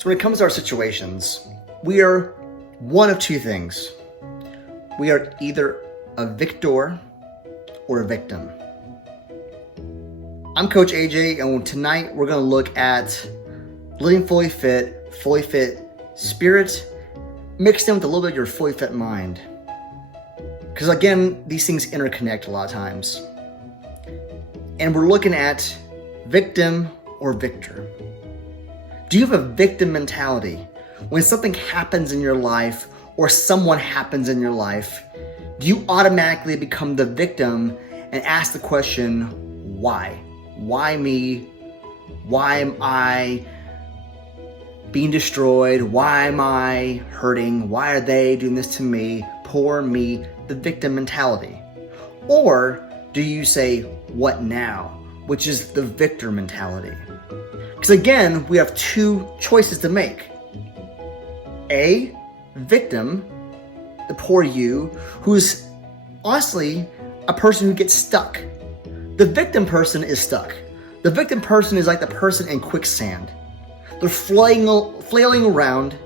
So when it comes to our situations, we are one of two things. We are either a victor or a victim. I'm Coach AJ, and tonight we're going to look at living fully fit spirit, mixed in with a little bit of your fully fit mind. Because again, these things interconnect a lot of times. And we're looking at victim or victor. Do you have a victim mentality? When something happens in your life or someone happens in your life, do you automatically become the victim and ask the question, why? Why me? Why am I being destroyed? Why am I hurting? Why are they doing this to me? Poor me, the victim mentality. Or do you say, what now? Which is the victor mentality. Because again, we have two choices to make. A, victim, the poor you, who's honestly a person who gets stuck. The victim person is stuck. The victim person is like the person in quicksand. They're flailing around,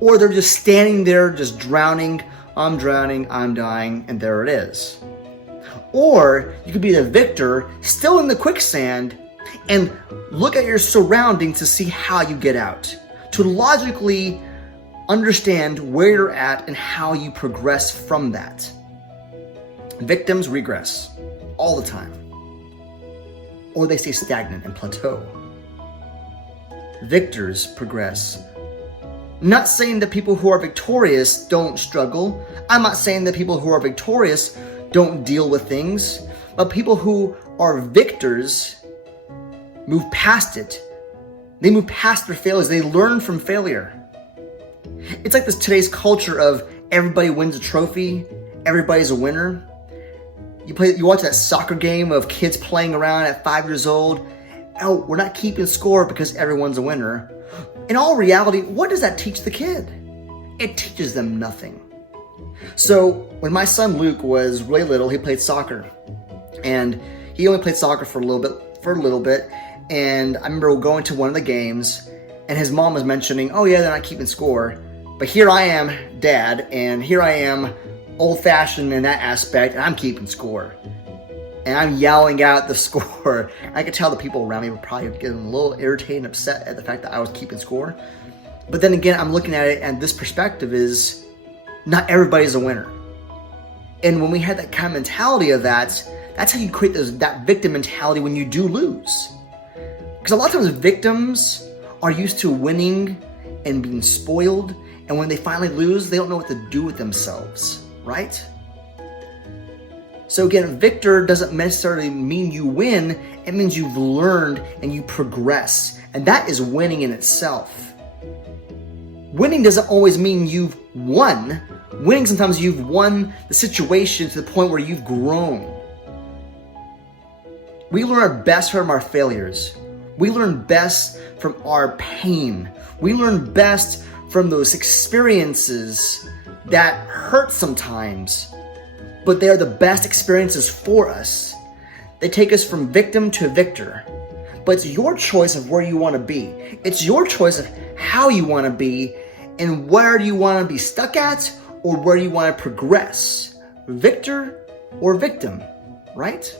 or they're just standing there just drowning. I'm drowning, I'm dying, and there it is. Or you could be the victor, still in the quicksand, and look at your surroundings to see how you get out. To logically understand where you're at and how you progress from that. Victims regress all the time. Or they stay stagnant and plateau. Victors progress. Not saying that people who are victorious don't struggle. I'm not saying that people who are victorious don't deal with things. But people who are victors move past it. They move past their failures. They learn from failure. It's like this today's culture of everybody wins a trophy. Everybody's a winner. You watch that soccer game of kids playing around at 5 years old. Oh, we're not keeping score because everyone's a winner. In all reality, what does that teach the kid? It teaches them nothing. So when my son Luke was really little, he played soccer. And he only played soccer for a little bit. And I remember going to one of the games, and his mom was mentioning, oh yeah, they're not keeping score. But here I am, dad, and here I am, old-fashioned in that aspect, and I'm keeping score. And I'm yelling out the score. I could tell the people around me were probably getting a little irritated and upset at the fact that I was keeping score. But then again, I'm looking at it, and this perspective is not everybody's a winner. And when we had that kind of mentality of that, that's how you create that victim mentality when you do lose. Because a lot of times victims are used to winning and being spoiled, and when they finally lose, they don't know what to do with themselves, right? So again, victor doesn't necessarily mean you win, it means you've learned and you progress, and that is winning in itself. Winning doesn't always mean you've won. Winning, sometimes you've won the situation to the point where you've grown. We learn our best from our failures. We learn best from our pain. We learn best from those experiences that hurt sometimes, but they are the best experiences for us. They take us from victim to victor. But it's your choice of where you want to be. It's your choice of how you want to be and where do you want to be stuck at or where you want to progress. Victor or victim, right?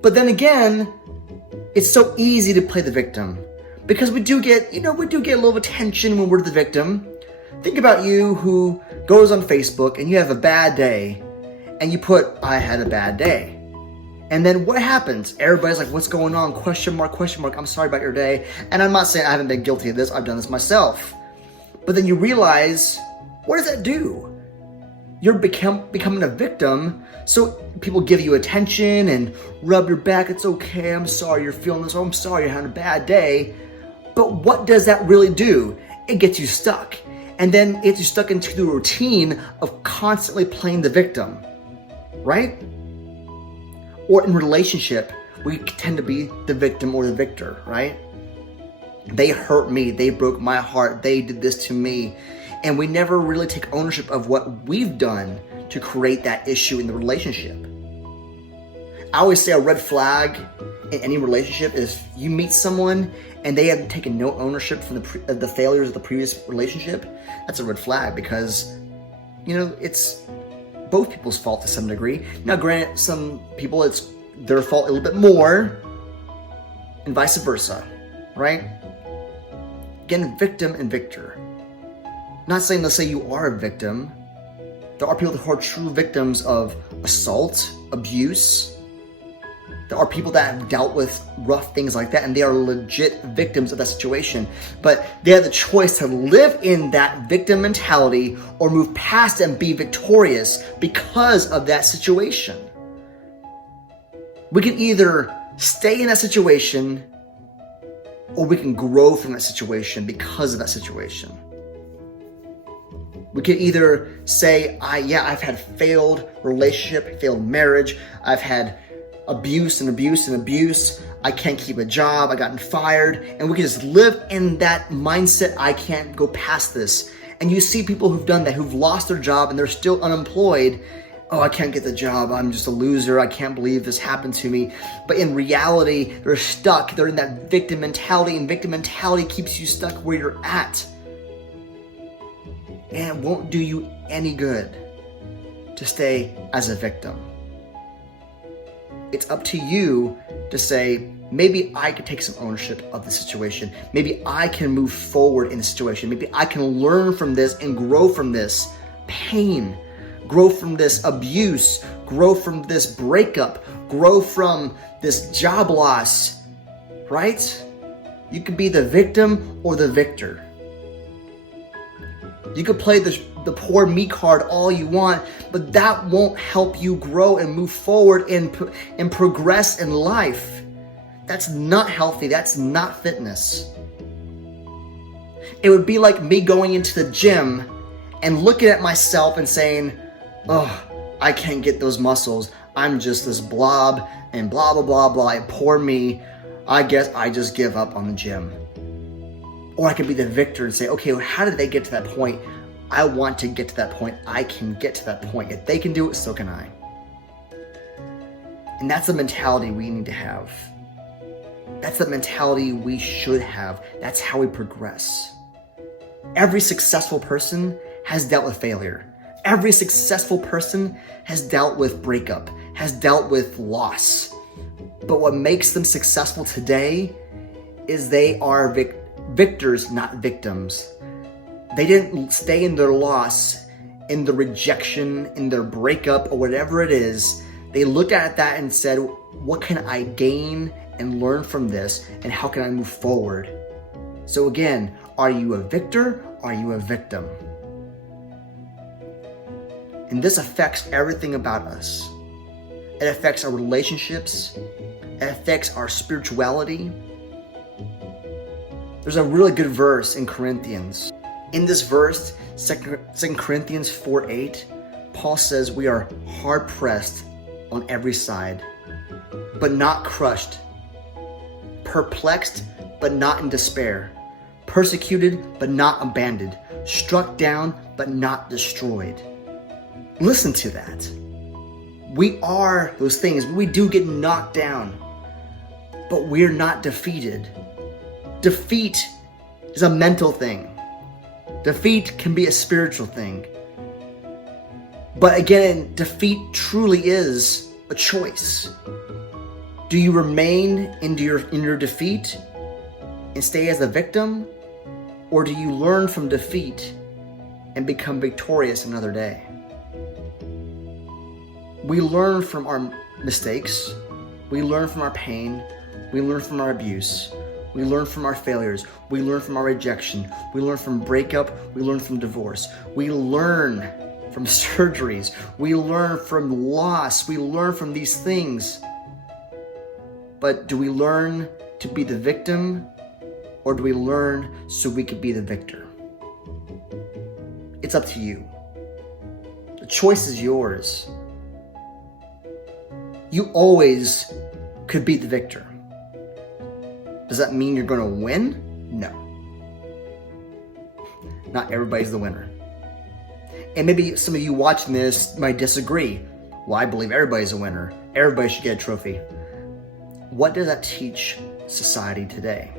But then again, it's so easy to play the victim because we do get a little attention when we're the victim. Think about you who goes on Facebook and you have a bad day and you put, I had a bad day. And then what happens? Everybody's like, what's going on? Question mark, I'm sorry about your day. And I'm not saying I haven't been guilty of this. I've done this myself. But then you realize, what does that do? You're becoming a victim. So people give you attention and rub your back. It's okay. I'm sorry you're feeling this. Oh, I'm sorry you're having a bad day. But what does that really do? It gets you stuck. And then it gets you stuck into the routine of constantly playing the victim, right? Or in relationship, we tend to be the victim or the victor, right? They hurt me. They broke my heart. They did this to me. And we never really take ownership of what we've done to create that issue in the relationship. I always say a red flag in any relationship is you meet someone and they have taken no ownership from the failures of the previous relationship. That's a red flag, because it's both people's fault to some degree. Now, granted, some people it's their fault a little bit more, and vice versa, right? Again, victim and victor. Not saying, let's say you are a victim. There are people who are true victims of assault, abuse. There are people that have dealt with rough things like that, and they are legit victims of that situation. But they have the choice to live in that victim mentality or move past and be victorious because of that situation. We can either stay in that situation or we can grow from that situation because of that situation. We can either say, I've had failed relationship, failed marriage, I've had abuse and abuse and abuse, I can't keep a job, I gotten fired, and we can just live in that mindset, I can't go past this. And you see people who've done that, who've lost their job and they're still unemployed. Oh, I can't get the job, I'm just a loser, I can't believe this happened to me. But in reality, they're stuck, they're in that victim mentality, and victim mentality keeps you stuck where you're at. And it won't do you any good to stay as a victim. It's up to you to say, maybe I could take some ownership of the situation. Maybe I can move forward in the situation. Maybe I can learn from this and grow from this pain, grow from this abuse, grow from this breakup, grow from this job loss, right? You could be the victim or the victor. You could play the poor me card all you want, but that won't help you grow and move forward and progress in life. That's not healthy. That's not fitness. It would be like me going into the gym and looking at myself and saying, oh, I can't get those muscles. I'm just this blob and blah, blah, blah, blah. Poor me. I guess I just give up on the gym. Or I could be the victor and say, okay, well, how did they get to that point? I want to get to that point. I can get to that point. If they can do it, so can I. And that's the mentality we need to have. That's the mentality we should have. That's how we progress. Every successful person has dealt with failure. Every successful person has dealt with breakup, has dealt with loss. But what makes them successful today is they are victors, not victims. They didn't stay in their loss, in the rejection, in their breakup, or whatever it is. They looked at that and said, what can I gain and learn from this, and how can I move forward? So again, are you a victor? Are you a victim? And this affects everything about us. It affects our relationships. It affects our spirituality. There's a really good verse in Corinthians. In this verse, 2 Corinthians 4:8, Paul says we are hard pressed on every side, but not crushed, perplexed, but not in despair, persecuted, but not abandoned, struck down, but not destroyed. Listen to that. We are those things. We do get knocked down, but we're not defeated. Defeat is a mental thing. Defeat can be a spiritual thing. But again, defeat truly is a choice. Do you remain in your defeat and stay as a victim? Or do you learn from defeat and become victorious another day? We learn from our mistakes. We learn from our pain. We learn from our abuse. We learn from our failures. We learn from our rejection. We learn from breakup. We learn from divorce. We learn from surgeries. We learn from loss. We learn from these things. But do we learn to be the victim, or do we learn so we could be the victor? It's up to you. The choice is yours. You always could be the victor. Does that mean you're going to win? No. Not everybody's the winner. And maybe some of you watching this might disagree. Well, I believe everybody's a winner. Everybody should get a trophy. what does that teach society today?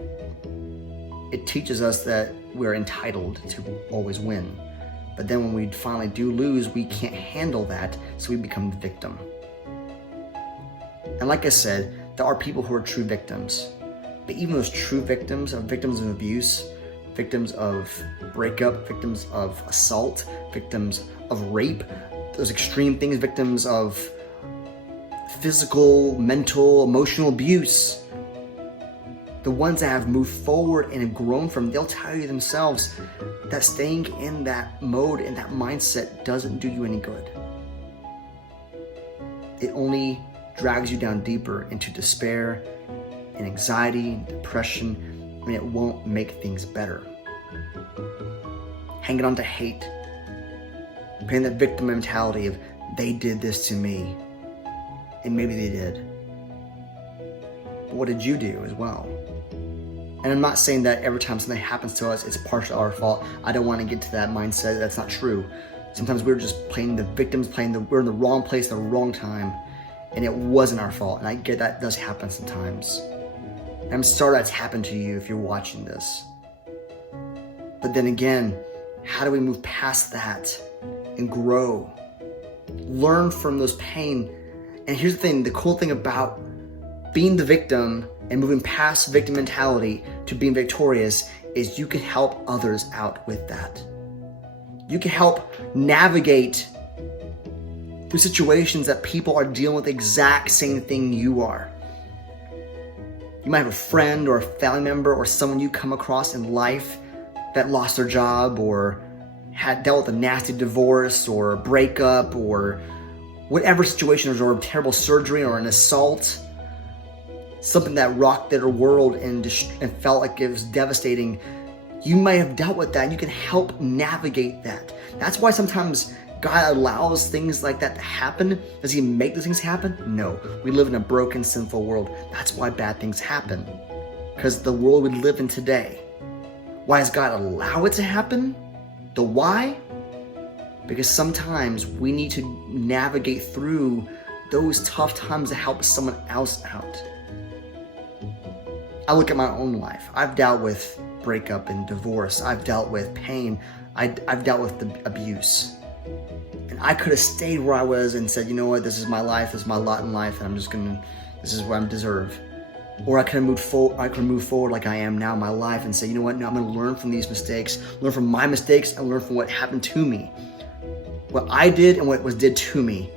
It teaches us that we're entitled to always win. But then when we finally do lose, we can't handle that, so we become the victim. And like I said, there are people who are true victims. But even those true victims of abuse, victims of breakup, victims of assault, victims of rape, those extreme things, victims of physical, mental, emotional abuse, the ones that have moved forward and have grown from, they'll tell you themselves that staying in that mode, in that mindset, doesn't do you any good. It only drags you down deeper into despair and anxiety, depression, and it won't make things better. Hanging on to hate, playing the victim mentality of, they did this to me, and maybe they did. But what did you do as well? And I'm not saying that every time something happens to us, it's partially our fault. I don't want to get to that mindset. That's not true. Sometimes we're just playing the victims, we're in the wrong place, the wrong time, and it wasn't our fault. And I get that does happen sometimes. And I'm sorry that's happened to you if you're watching this. But then again, how do we move past that and grow? Learn from those pain. And here's the thing, the cool thing about being the victim and moving past victim mentality to being victorious is you can help others out with that. You can help navigate through situations that people are dealing with the exact same thing you are. You might have a friend or a family member or someone you come across in life that lost their job or had dealt with a nasty divorce or a breakup or whatever situation, or a terrible surgery or an assault, something that rocked their world and felt like it was devastating. You might have dealt with that and you can help navigate that. That's why sometimes God allows things like that to happen. Does he make those things happen? No. We live in a broken, sinful world. That's why bad things happen. Because the world we live in today. Why does God allow it to happen? The why? Because sometimes we need to navigate through those tough times to help someone else out. I look at my own life. I've dealt with breakup and divorce. I've dealt with pain. I've dealt with the abuse. And I could have stayed where I was and said, you know what, this is my life, this is my lot in life, and this is what I deserve. Or I could have moved forward like I am now in my life and say, you know what, now I'm gonna learn from these mistakes, learn from my mistakes, and learn from what happened to me. What I did and what was did to me.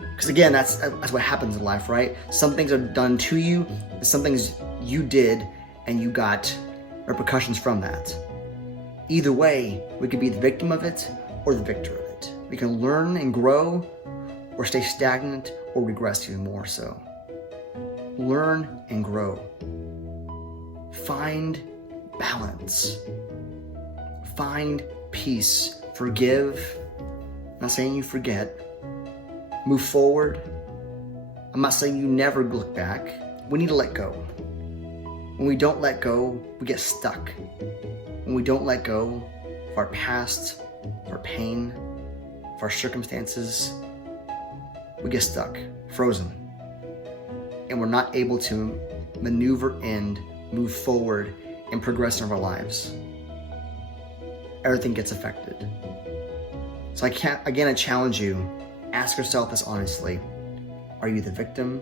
Because again, that's what happens in life, right? Some things are done to you, and some things you did, and you got repercussions from that. Either way, we could be the victim of it or the victor of it. We can learn and grow, or stay stagnant, or regress even more so. Learn and grow. Find balance. Find peace. Forgive. I'm not saying you forget. Move forward. I'm not saying you never look back. We need to let go. When we don't let go, we get stuck. When we don't let go of our past, of our pain, of our circumstances, we get stuck, frozen. And we're not able to maneuver and move forward and progress in our lives. Everything gets affected. So I challenge you, ask yourself this honestly. Are you the victim?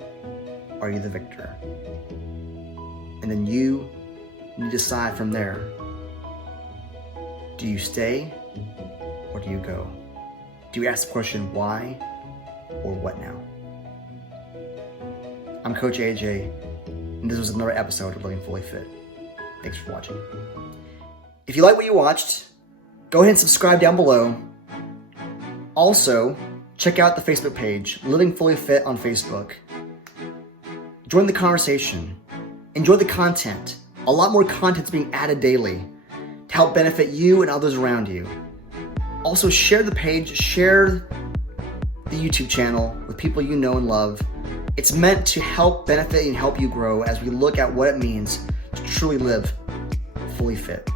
Are you the victor? And then you decide from there. Do you stay or do you go? Do you ask the question why or what now? I'm Coach AJ, and this was another episode of Living Fully Fit. Thanks for watching. If you like what you watched, go ahead and subscribe down below. Also, check out the Facebook page, Living Fully Fit on Facebook. Join the conversation. Enjoy the content. A lot more content is being added daily to help benefit you and others around you. Also, share the page, share the YouTube channel with people you know and love. It's meant to help benefit and help you grow as we look at what it means to truly live fully fit.